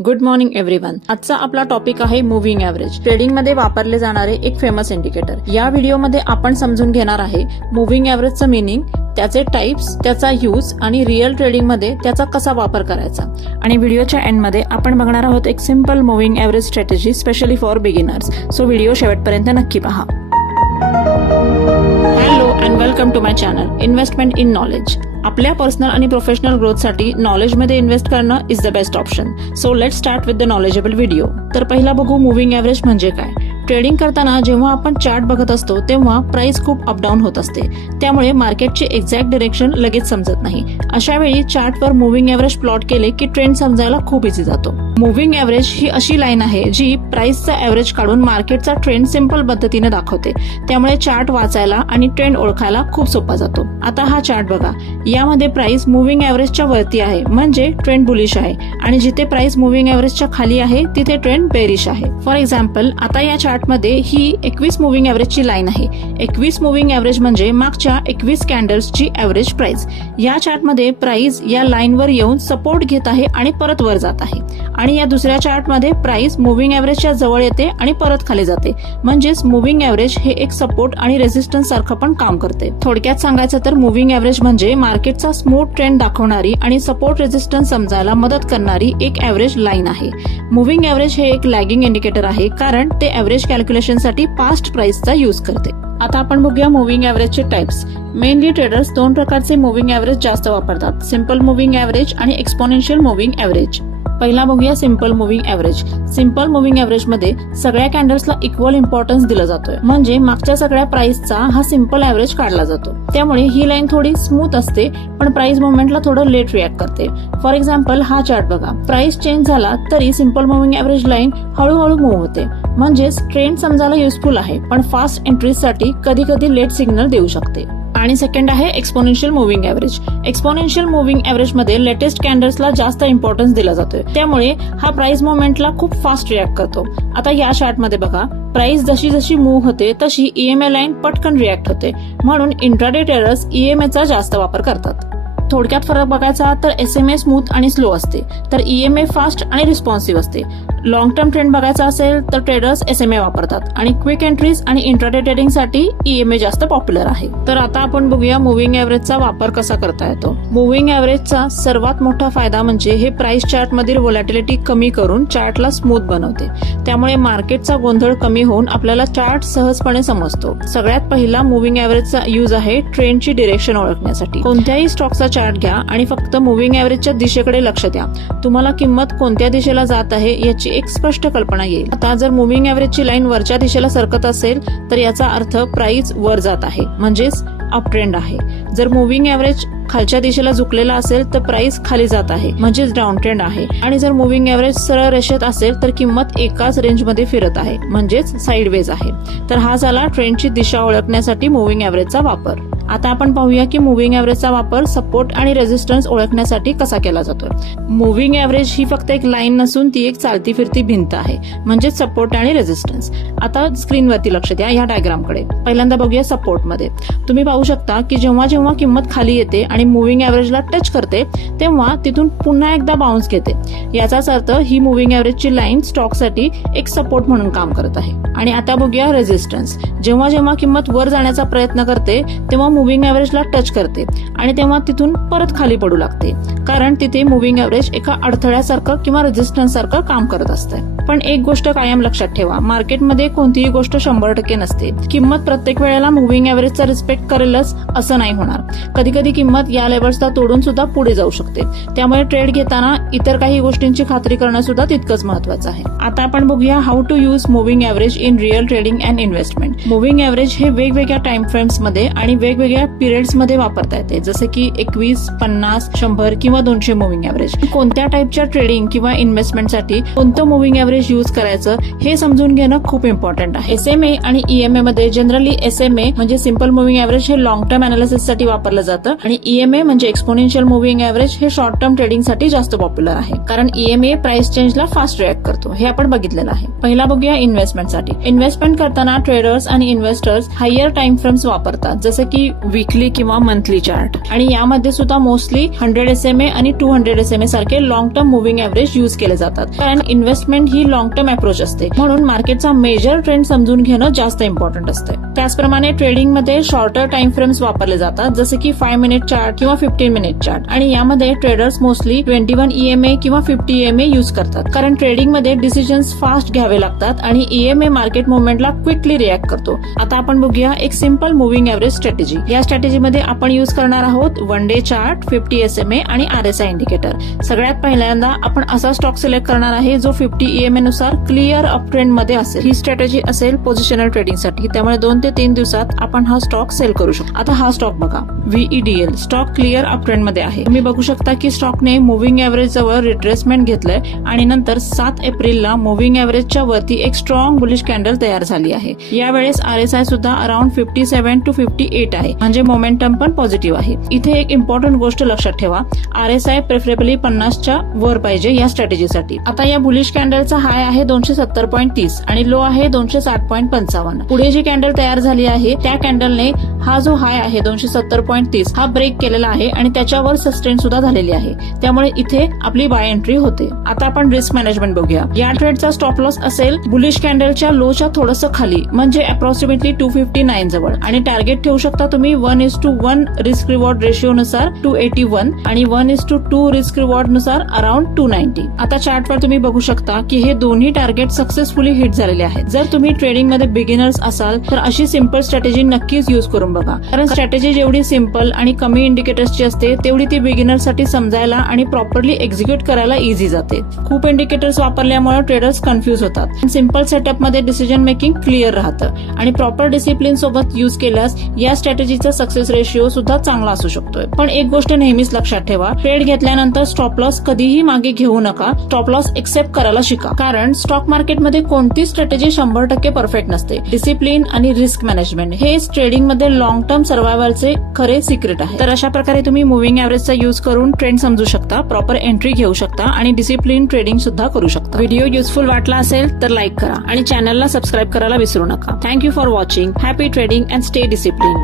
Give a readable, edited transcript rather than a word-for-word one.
Good morning everyone. आजचा आपला topic आहे मुव्हिंग एव्हरेज. ट्रेडिंग मध्ये वापरले जाणारे एक फेमस इंडिकेटर. या व्हिडिओमध्ये आपण समजून घेणार आहे मुव्हिंग एव्हरेजचं मीनिंग, त्याचे टाइप्स, त्याचा यूज आणि रिअल ट्रेडिंग मध्ये त्याचा कसा वापर करायचा. आणि व्हिडिओच्या एंड मध्ये आपण बघणार आहोत एक simple moving average strategy specially for beginners. So video शेवटपर्यंत नक्की पहा. Hello and welcome to my channel investment in knowledge. आपल्या पर्सनल आणि प्रोफेशनल ग्रोथसाठी नॉलेजमध्ये इन्व्हेस्ट करणं is the best option. So let's start with the knowledgeable video. तर पहिला बघू मुव्हिंग एव्हरेज म्हणजे काय. ट्रेडिंग करताना जेव्हा आपण चार्ट बघत असतो तेव्हा प्राइस खूप अपडाऊन होत असते, त्यामुळे मार्केटची एक्झॅक्ट डिरेक्शन लगेच समजत नाही. अशा वेळी चार्टवर मुव्हिंग एव्हरेज प्लॉट केले की ट्रेंड समजायला खूप इझी जातो. मुव्हिंग एव्हरेज ही अशी लाईन आहे जी प्राइसचा एव्हरेज काढून मार्केटचा ट्रेंड सिंपल पद्धतीने दाखवते, त्यामुळे चार्ट वाचायला आणि ट्रेंड ओळखायला खूप सोपा जातो. आता हा चार्ट बघा, यामध्ये प्राइस मुव्हिंग एव्हरेजच्या वरती आहे म्हणजे ट्रेंड बुलिश आहे, आणि जिथे प्राइस मुव्हिंग एव्हरेजच्या खाली आहे तिथे ट्रेंड बेरिश आहे. फॉर एक्झाम्पल, आता या चार्ट मध्ये ही 21 मुव्हिंग एव्हरेजची लाईन आहे. 21 मुव्हिंग एव्हरेज म्हणजे मागच्या 21 कॅन्डल्सची एव्हरेज प्राइस. या चार्ट मध्ये प्राइस या लाईनवर येऊन सपोर्ट घेत आहे आणि परत वर जात आहे, आणि या दुसऱ्या चार्ट मध्ये प्राइस मुव्हिंग एव्हरेजच्या जवळ येते आणि परत खाली जाते. म्हणजेच मुव्हिंग एव्हरेज हे एक सपोर्ट आणि रेझिस्टन्स सारखं पण काम करते. थोडक्यात सांगायचं तर मुव्हिंग एव्हरेज म्हणजे मार्केटचा स्मूथ ट्रेंड दाखवणारी आणि सपोर्ट रेझिस्टन्स समजायला मदत करणारी एक एव्हरेज लाईन आहे. मुव्हिंग एव्हरेज हे एक लॅगिंग इंडिकेटर आहे, कारण ते एव्हरेज कॅल्क्युलेशनसाठी पास्ट प्राइसचा यूज करते. आता आपण बघूया मुव्हिंग एव्हरेजचे टाइप्स. मेनली ट्रेडर्स दोन प्रकारचे मुव्हिंग एव्हरेज जास्त वापरतात, सिंपल मुव्हिंग एव्हरेज आणि एक्सपोनेन्शियल मुव्हिंग एव्हरेज. पहिला बघूया simple moving average. Simple moving average मध्ये सगळ्या कॅन्डल्सला इक्वल इम्पॉर्टन्स दिला जातोय, म्हणजे मागच्या सगळ्या प्राइसचा हा सिंपल एव्हरेज काढला जातो. त्यामुळे ही लाईन थोडी स्मूथ असते, पण प्राइस मुवमेंटला थोडं लेट रिॲक्ट करते. फॉर एक्झाम्पल, हा चार्ट बघा, प्राइस चेंज झाला तरी सिंपल मुव्हिंग एव्हरेज लाईन हळूहळू मूव्ह होते. म्हणजेच ट्रेंड समजायला युजफुल आहे, पण फास्ट एंट्रीजसाठी कधी कधी लेट सिग्नल देऊ शकते. आणि सेकंड आहे exponential moving average. Exponential moving average मध्ये लेटेस्ट कॅन्डल्सला जास्त इम्पॉर्टन्स दिला जातोय, त्यामुळे हा प्राइस मुवमेंटला खूप फास्ट रिॲक्ट करतो. आता या चार्ट मध्ये बघा, प्राइस जशी जशी मूव्ह होते तशी ईएमए लाईन पटकन रिॲक्ट होते, म्हणून इंट्राडे ट्रेडर्स ईएमएचा जास्त वापर करतात. थोडक्यात फरक बघायचा तर एसएमए स्मूथ आणि स्लो असते, तर ईएमए फास्ट आणि रिस्पॉन्सिव्ह असते. लॉंग टर्म ट्रेंड बघायचा असेल तर ट्रेडर्स एसएमए वापरतात, आणि क्विक एंट्रीज आणि इंट्राडे ट्रेडिंग साठी ईएमए जास्त पॉप्युलर आहे. तर आता आपण बघूया मुव्हिंग एव्हरेजचा वापर कसा करता येतो. मुव्हिंग एव्हरेजचा सर्वात मोठा फायदा म्हणजे हे प्राइस चार्ट मधील व्होलॅटिलिटी कमी करून चार्टला स्मूथ बनवते, त्यामुळे मार्केटचा गोंधळ कमी होऊन आपल्याला चार्ट सहजपणे समजतो. सगळ्यात पहिला मुव्हिंग एव्हरेजचा यूज आहे ट्रेंडची डिरेक्शन ओळखण्यासाठी. कोणत्याही स्टॉकचा चार्ट घ्या आणि फक्त मुव्हिंग एव्हरेजच्या दिशेकडे लक्ष द्या, तुम्हाला किंमत कोणत्या दिशेला जात आहे याची एक स्पष्ट कल्पना येईल. आता जर मुव्हिंग एव्हरेजची लाईन वरच्या दिशेला सरकत असेल तर याचा अर्थ प्राइस वर जात आहे, म्हणजेच अप ट्रेंड आहे. जर मुव्हिंग एव्हरेज खालच्या दिशेला झुकलेला असेल तर प्राइस खाली जात आहे, म्हणजेच डाऊन ट्रेंड आहे. आणि जर मुव्हिंग एव्हरेज सरळ रेषेत असेल तर किंमत एकाच रेंजमध्ये फिरत आहे, म्हणजेच साइडवेज आहे. तर हा झाला ट्रेंडची दिशा ओळखण्यासाठी मुव्हिंग एव्हरेजचा वापर. आता आपण पाहूया की मुव्हिंग एव्हरेजचा वापर सपोर्ट आणि रेझिस्टन्स ओळखण्यासाठी कसा केला जातोय. मुव्हिंग एव्हरेज ही फक्त एक लाईन नसून ती एक चालती फिरती भिंत आहे, म्हणजे सपोर्ट आणि रेझिस्टन्स. आता स्क्रीनवरती लक्ष द्या या डायग्रामकडे. पहिल्यांदा बघूया सपोर्ट मध्ये. तुम्ही पाहू शकता की जेव्हा जेव्हा किंमत खाली येते आणि मुव्हिंग एव्हरेजला टच करते तेव्हा तिथून पुन्हा एकदा बाउन्स घेते. याचाच अर्थ ही मुव्हिंग एव्हरेजची लाईन स्टॉकसाठी एक सपोर्ट म्हणून काम करत आहे. आणि आता बघूया रेझिस्टन्स. जेव्हा जेव्हा किंमत वर जाण्याचा प्रयत्न करते तेव्हा मुव्हिंग एव्हरेजला टच करते आणि तेव्हा तिथून परत खाली पडू लागते, कारण तिथे मुव्हिंग एव्हरेज एका अडथळ्यासारखं किंवा रेझिस्टन्स सारखं काम करत असते. पण एक गोष्ट कायम लक्षात ठेवा, मार्केटमध्ये कोणतीही गोष्ट 100% नसते. किंमत प्रत्येक वेळेला मुव्हिंग एव्हरेजचा रिस्पेक्ट करेलच असं नाही होणार. कधी कधी किंमत या लेवल्सला तोडून सुद्धा पुढे जाऊ शकते, त्यामुळे ट्रेड घेताना इतर काही गोष्टींची खात्री करणं सुद्धा तितकंच महत्वाचं आहे. आता आपण बघूया how to use moving average in real trading and investment. Moving average हे वेगवेगळ्या टाइम फ्रेम्स मध्ये आणि वेगवेगळ्या पिरियड्स मध्ये वापरता येते, जसे की 21, 50, 100 किंवा 200 मुव्हिंग एव्हरेज. कोणत्या टाइपच्या ट्रेडिंग किंवा इन्व्हेस्टमेंटसाठी कोणतं मुव्हिंग एव्हरेज यूज करायचं हे समजून घेणं खूप इम्पॉर्टंट आहे. एसएमए आणि ईएमए मध्ये जनरली एसएमए म्हणजे सिंपल मुव्हिंग एव्हरेज हे लॉंग टर्म अनालिसिस साठी साठी वापरलं जातं आणि ईएमए म्हणजे एक्सपोनेन्शियल मुव्हिंग एव्हरेज हे शॉर्ट टर्म ट्रेडिंग साठी जास्त पॉप्युलर आहे, कारण ईएमए प्राइस चेंजला फास्ट रिॲक्ट करतो, हे आपण बघितलेलं आहे. पहिला बघूया इन्व्हेस्टमेंटसाठी. इन्व्हेस्टमेंट करताना ट्रेडर्स आणि इन्व्हेस्टर्स हायर टाइम फ्रेम्स वापरतात, जसे की वीकली किंवा मंथली चार्ट, आणि यामध्ये सुद्धा मोस्टली 100 SMA आणि 200 SMA सारखे long term moving average use केले जातात, कारण इन्व्हेस्टमेंट ही लॉंग टर्म अप्रोच असते, म्हणून मार्केटचा मेजर ट्रेंड समजून घेणं जास्त इम्पॉर्टंट असते. त्याचप्रमाणे ट्रेडिंग मध्ये शॉर्टर टाइम फ्रेम्स वापरले जातात, जसे की 5 मिनिट चार्ट किंवा 15 मिनिट चार्ट, आणि यामध्ये ट्रेडर्स मोस्टली 21 EMA किंवा 50 EMA यूज करतात, कारण ट्रेडिंग मध्ये डिसिजन्स फास्ट घ्यावे लागतात आणि EMA मार्केट मुवमेंटला क्विकली रिॲक्ट करतो. आता आपण बघूया एक सिंपल मुव्हिंग एव्हरेज स्ट्रॅटेजी. या स्ट्रॅटेजीमध्ये आपण यूज करणार आहोत 1 डे चार्ट, 50 SMA आणि RSI इंडिकेटर. सगळ्यात पहिल्यांदा आपण असा स्टॉक सिलेक्ट करणार आहे जो 50 EMA नुसार क्लिअर अप ट्रेंड मध्ये असेल. ही स्ट्रॅटेजी असेल पोझिशनल ट्रेडिंग साठी, त्यामुळे 2 ते 3 दिवसात आपण हा स्टॉक सेल करू शकतो. आता हा स्टॉक बघा, VEDL stock clear up trend मध्ये आहे. तुम्ही बघू शकता की स्टॉकने मुव्हिंग एव्हरेज जवळ रिट्रेसमेंट घेतलंय आणि नंतर 7 एप्रिलला मुव्हिंग एव्हरेजच्या वरती एक स्ट्रॉंग बुलिश कॅन्डल तयार झाली आहे. यावेळेस RSI सुद्धा अराउंड 57 to 58 आहे, म्हणजे मोमेंटम पण पॉझिटिव्ह आहे. इथे एक इम्पॉर्टंट गोष्ट लक्षात ठेवा, RSI प्रेफरेबली 50च्या वर पाहिजे या स्ट्रॅटेजीसाठी. आता या बुलिश कॅन्डलचा हाय आहे 270.30 आणि लो आहे 260.55. पुढे जी कॅन्डल तयार झाली आहे त्या कॅन्डलने हा जो हाय आहे 270.30 हा ब्रेक केलेला आहे आणि त्याच्यावर सस्टेन सुद्धा झालेली आहे, त्यामुळे इथे आपली बाय एंट्री होते. आता आपण रिस्क मॅनेजमेंट बघूया. या ट्रेडचा स्टॉप लॉस असेल बुलिश कॅन्डलच्या लोच्या थोडंसं खाली, म्हणजे अप्रॉक्सिमेटली 259 जवळ, आणि टार्गेट ठेवू शकता तुम्ही 1:1 रिस्क रिवॉर्ड रेशिओ नुसार 281 आणि 1:2 रिस्क रिवॉर्ड नुसार अराउंड 290. आता चार्टवर तुम्ही बघू शकता की हे दोन्ही टार्गेट सक्सेसफुली हिट झालेले आहेत. जर तुम्ही ट्रेडिंग मध्ये बिगिनर्स असाल तर अशी सिंपल स्ट्रॅटेजी नक्कीच यूज करून बघा, कारण स्ट्रॅटेजी जेवढी सिंपल आणि कमी इंडिकेटर्सची असते तेवढी ती बिगिनर साठी समजायला आणि प्रॉपरली एक्झिक्यूट करायला इझी जाते. खूप इंडिकेटर्स वापरल्यामुळे ट्रेडर्स कन्फ्युज होतात. सिंपल सेटअप मध्ये डिसिजन मेकिंग क्लिअर राहतं आणि प्रॉपर डिसिप्लिन सोबत यूज केल्यास या स्ट्रॅटेजीचा सक्सेस रेशिओ सुद्धा चांगला असू शकतोय. पण एक गोष्ट नेहमीच लक्षात ठेवा, ट्रेड घेतल्यानंतर स्टॉप लॉस कधीही मागे घेऊ नका. स्टॉप लॉस एक्सेप्ट करायला शिका, कारण स्टॉक मार्केटमध्ये कोणती स्ट्रॅटेजी 100% परफेक्ट नसते. डिसिप्लिन आणि रिस्क मॅनेजमेंट हे ट्रेडिंग मध्ये लॉंग टर्म सर्व्हायव्हलचे खरे सिक्रेट आहे. तर अशा प्रकारे तुम्ही मुव्हिंग एव्हरेजचा यूज करून ट्रेंड समजू शकता, प्रॉपर एंट्री घेऊ शकता आणि डिसिप्लिन ट्रेडिंग सुद्धा करू शकता. व्हिडिओ युजफुल वाटला असेल तर लाईक करा आणि चॅनलला सबस्क्राईब करायला विसरू नका. Thank you for watching. Happy trading and stay discipline.